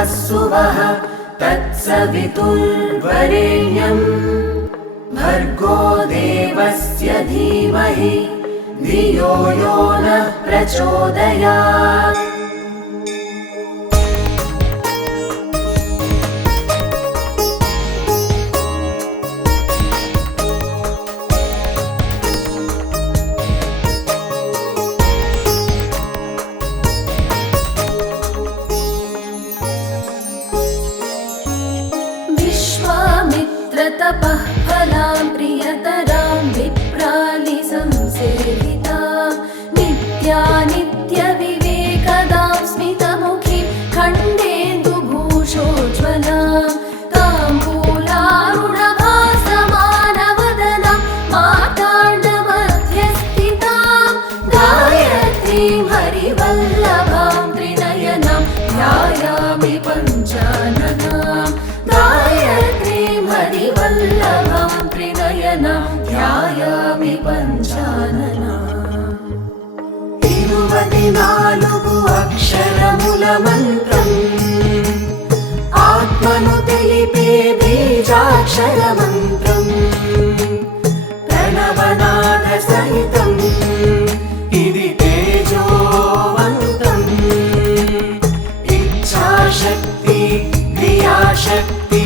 भूर्भुवस्सुवः तत्सवितुर्वरेण्यम् भर्गो देवस्य धीमहि धियो यो नः प्रचोदयात्। तपः फलां प्रियतरां विप्रालिसंसेवितां नित्यानित्यविवेकदां स्मितमुखीं खण्डेन्दुभूषोज्ज्वलां ताम्बूलारुणभासमानवदनां माताण्डमध्यस्थितां गायत्रीं हरिवल्लभां त्रिनयनां ध्यायामि पञ्चाननां गायत्रीं हरिवल्लभां त्रिनयनां ध्यायामि पञ्चाननाम्। 24 अक्षरमुलमन्त्रम् आत्मनु తెలిపే बीजाक्षरमन्त्रम् प्रणवनादसहितम् इति तेजोवन्तम् इच्छाशक्ति क्रियाशक्ति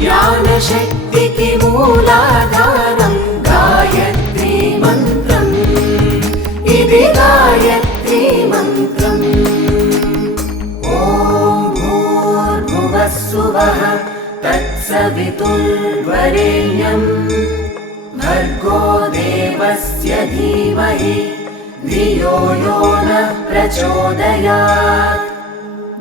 ज्ञानशक्तिकी मूलाधारं गायत्री मन्त्रम् इति गायत्री मन्त्रम्। ॐ भूर्भुवस्सुवः तत्सवितुर्वरेण्यम् भर्गो देवस्य धीमहि धियो यो नः प्रचोदयात्।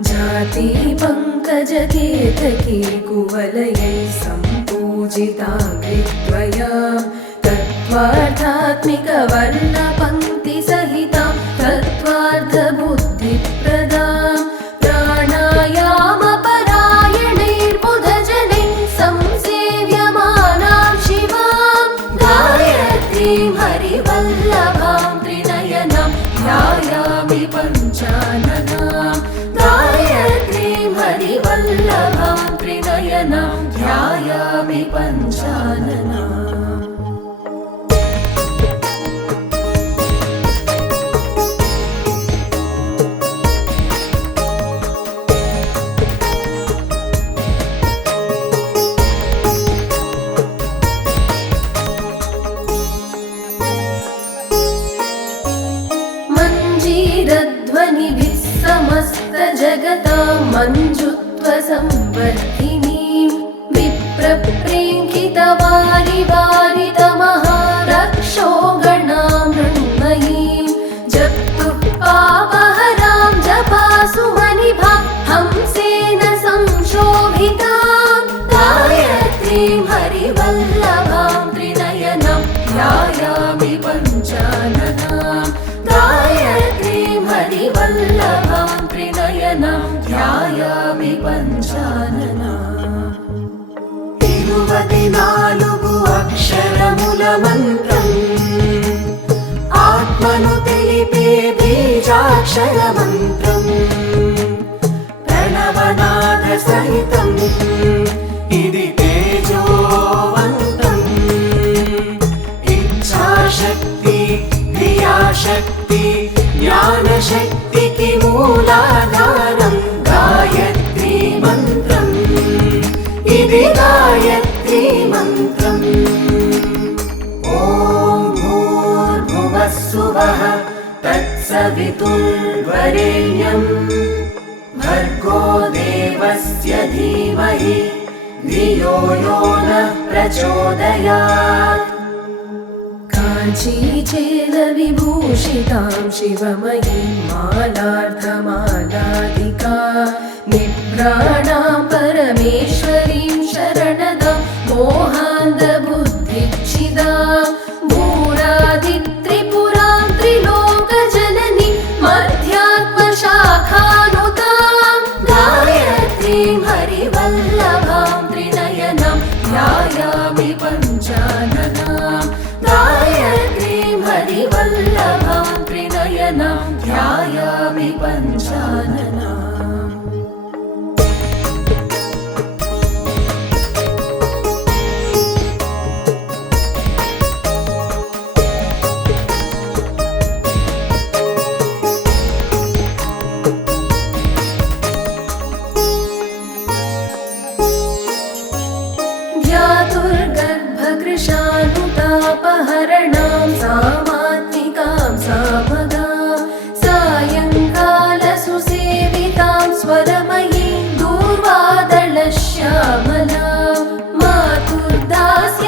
जाति पङ्कजकेतकी कुवलयै सम्पूजिताङ्घ्रिद्वया तत्त्वार्थात्मिकवर्णपङ्क्तिसहितां तत्त्वार्थबुद्धिप्रदां प्राणायामपरायणैर्बुधजनैः संसेव्यमानां शिवां गायत्रीं हरिवल्लभां त्रिनयनां ध्यायामि पञ्चाननां गायत्रीं हरिवल्लभां त्रिनयनां ध्यायामि पञ्चाननाम्। मञ्जीरध्वनिभिः समस्तजगतां मञ्जुत्वसंवर्धिनीं विप्रप्रेङ्कितवारिवारितमहारक्षो गणां मृण्मयीं जप्तुः पापहरां जपासुमनिभां हंसेन संशोभितां गायत्रीं हरिवल्लभां त्रिनयनां ध्यायामि पञ्चाननां गायत्रीं हरिवल्लभां त्रिनयनां ध्यायामि पञ्चाननाम्। 24 अक्षरमुलमन्त्रम् आत्मनु తెలిపే बीजाक्षरमन्त्रम् प्रणवनादसहितम् इति तेजोवन्तम् इच्छाशक्ति क्रियाशक्ति ज्ञानशक्तिकी मूलाधारं गायत्री मन्त्रम् इति गायत्री मन्त्रम्। ॐ भूर्भुवस्सुवः तत्सवितुर्वरेण्यम् भर्गो देवस्य धीमहि धियो यो नः प्रचोदयात्। काञ्चीचेलविभूषितां शिवमयीं मालार्धमालाधिका निभ्राणां परमेश्वरीं शरणदां मोहान्धबुद्धिच्छिदां भूरादित्रिपुरां त्रिलोकजननीं मध्यात्मशाखानुतां गायत्रीं हरिवल्लभां त्रिनयनां ध्यायामि पञ्चाननां गायत्रीं हरिवल्लभां त्रिनयनां ध्यायामि पञ्चाननाम्। सारणां सामात्मिकां सामगां सायङ्कालसुसेवितां स्वरमयीं दूर्वादलश्यामलां मातुर्दास्य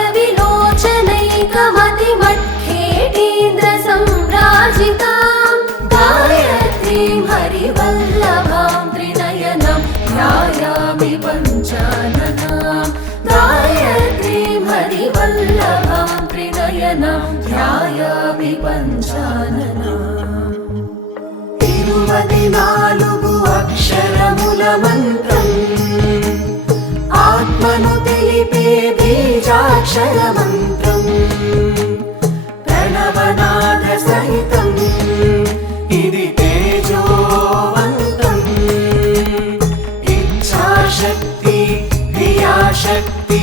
विलोचनैकमतिमट्खेटीन्द्रसम्राजितां गायत्रीं हरिवल्लभां त्रिनयनं ध्यायामि पञ्चाननां गायत्रीं हरिवल्लभां त्रिनयनं ध्यायामि पञ्चाननाम् 24 అక్షరముల మంత్రం ఆత్మను తెలిపే బీజాక్షర మంత్రం ప్రణవనాద సహితం ఇది తేజోవంతం ఇచ్ఛాశక్తి క్రియాశక్తి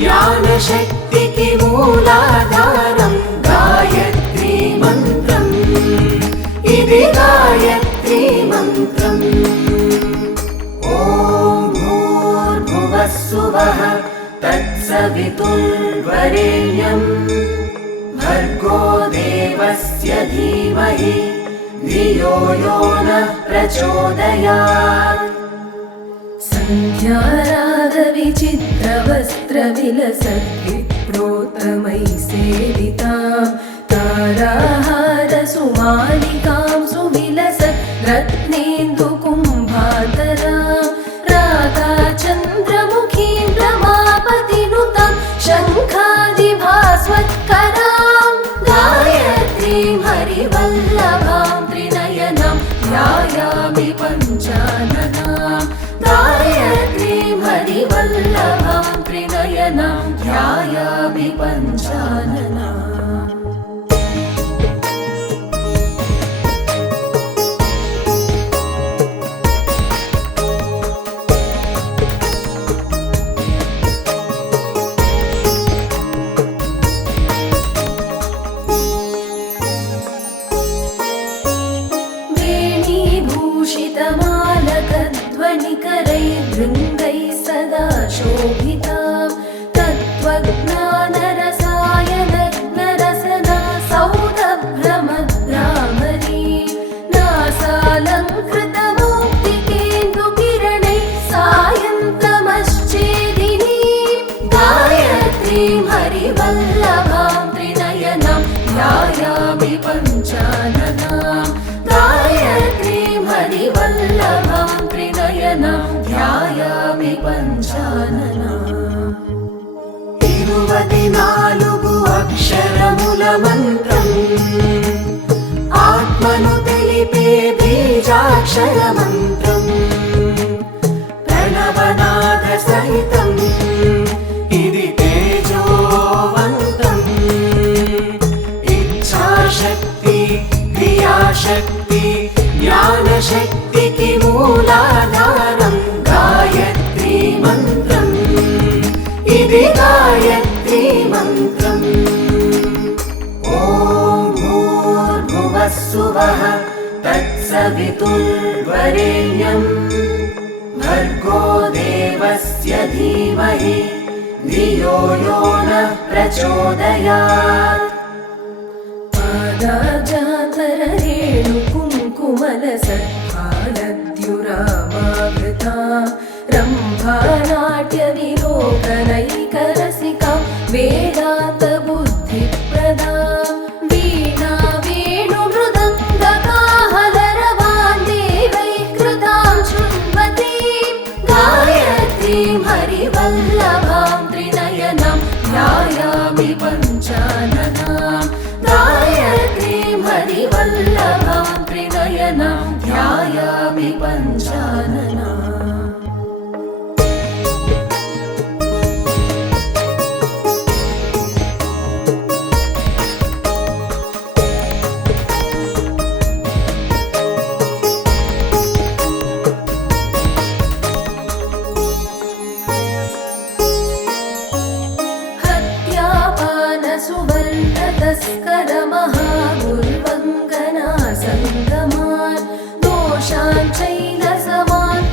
జ్ఞానశక్తికి మూలాధారం గాయత్రీ మంత్రం ఇది గాయత్రీ మంత్రం ఓం భూర్భువస్సువః తత్సవితుర్వరేణ్యం భర్గో దేవస్య ధీమహి ధియో యో నః ప్రచోదయాత్ संध्यारागविचित्रवस्त्रविलसद्विप्रोत्तमैः सेवितां ताराहारसुमालिकां सुविलसत् रत्नेन्दुकुम्भातरां रागाचन्द्रमुखीं रमापतिनुतां शङ्खादिभास्वत्करां गायत्रीं हरिवल्लभां त्रिनयनं ध्यायामि पञ्चाननां गायत्रीं हरिवल्लभां त्रिनयनं ध्यायामि पञ्चाननाम् वेणीभूषितमालकध्वनिकरैर्वृन्दैः सदा शोभितां तत्त्वज्ञानरसायनग्नरसना सौरभ्रमद्रामरीं नासालङ्कृतमौक्तिकेन्दुकिरणैः सायन्तमश्चेदिनीं गायत्रीं हरिवल्लभां त्रिनयनं ध्यायामि पञ्चाननां गायत्रीं हरिवल्लभां त्रिनयनं ध्यायामि पञ्चाननाम् 24 అక్షరముల మంత్రం ఆత్మను తెలిపే బీజాక్షర మంత్రం ప్రణవనాద సహితం ఇది తేజోవంతం ఇచ్ఛాశక్తి క్రియాశక్తి జ్ఞానశక్తికి మూలాధారం గాయత్రీ మంత్రం ఇది గాయత్రీ మంత్రం ఓం భూర్భువస్సువః తత్సవితుర్వరేణ్యం భర్గో దేవస్య ధీమహి ధియో యో నః ప్రచోదయాత్ पादाजातररेणुकुङ्कुमलसत्पादद्युरामावृतां रम्भानाट्यविलोकनैकरसिकां वेदान्तबुद्धिप्रदां वीणा वेणुमृदङ्गकाहलरवान् देवैः कृतां शृण्वतीं गायत्रीं हरिवल्लभां त्रिनयनं ध्यायामि पञ्चाननां गायत्रीं हरिवल्लभां त्रिनयनं ध्यायामि पञ्चाननाम् तस्करमहागुर्वङ्गना सङ्गमान् दोषान् चैलसमान्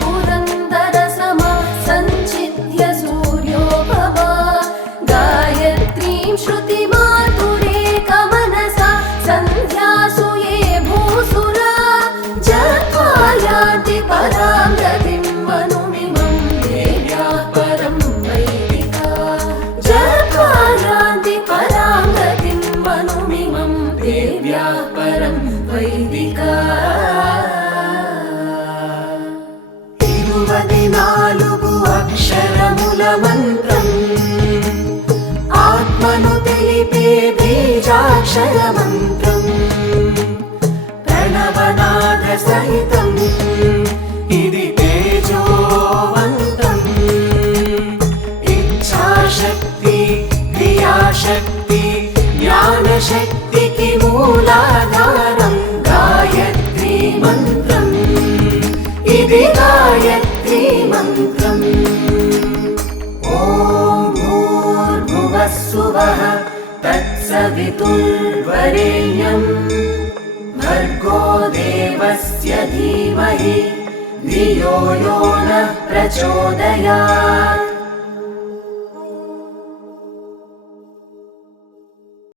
पंचाक्षरमन्त्रम् प्रणवनादसहितम् इति तेजोवन्तम् इच्छाशक्ति क्रियाशक्ति ज्ञानशक्तिकी मूलाधारम् गायत्री मन्त्रम् इति गायत्री मन्त्रम् ॐ भूर्भुवस्सुवः तत्सवितुर्वरेण्यम् भर्गो देवस्य धीमहि धियो यो नः प्रचोदयात्।